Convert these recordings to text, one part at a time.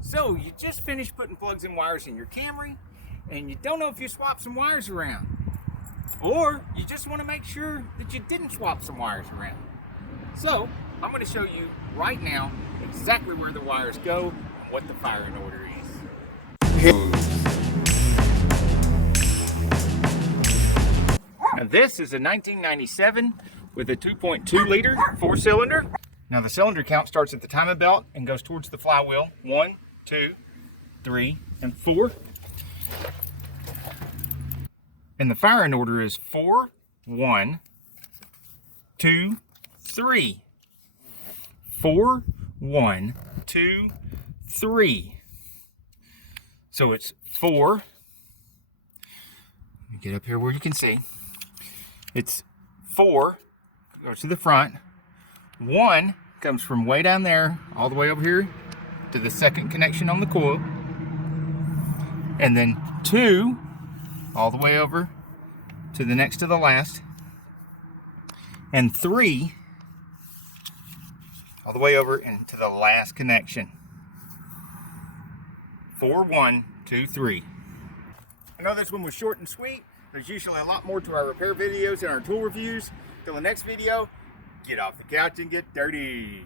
So you just finished putting plugs and wires in your Camry and you don't know if you swapped some wires around, or you just want to make sure that you didn't swap some wires around. So I'm going to show you right now exactly where the wires go and what the firing order is. Now this is a 1997 with a 2.2 liter 4-cylinder. Now the cylinder count starts at the timing belt and goes towards the flywheel. 1, 2, 3, and 4. And the firing order is 4, 1, 2, 3. 4, 1, 2, 3. So it's 4. Let me get up here where you can see. It's 4 goes to the front. 1 comes from way down there all the way over here to the second connection on the coil. And then 2 all the way over to the next to the last. And 3 all the way over into the last connection. 4, 1, 2, 3. I know this one was short and sweet. There's usually a lot more to our repair videos and our tool reviews. Till the next video, get off the couch and get dirty.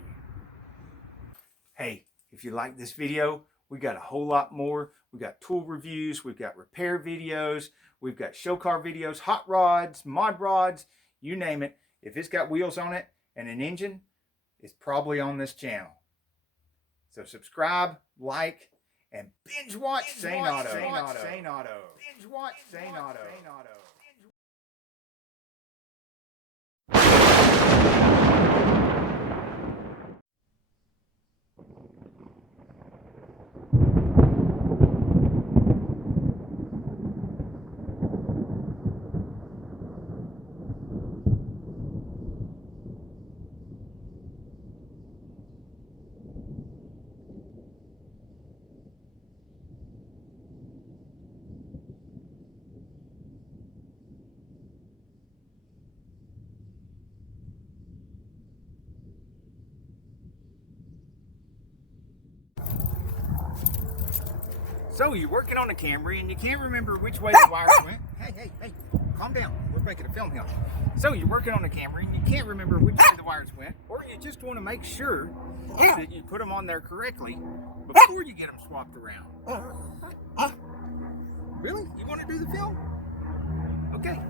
Hey, if you like this video, we got a whole lot more. We got tool reviews, we've got repair videos, we've got show car videos, hot rods, mod rods, you name it. If it's got wheels on it and an engine, it's probably on this channel. So subscribe, like, and binge watch Sane Auto. Binge watch Sane Auto. So you're working on a Camry and you can't remember which way the wires went. Hey, calm down. We're making a film here. So you're working on a Camry and you can't remember which way the wires went, or you just want to make sure that you put them on there correctly before you get them swapped around. Really? You want to do the film? Okay.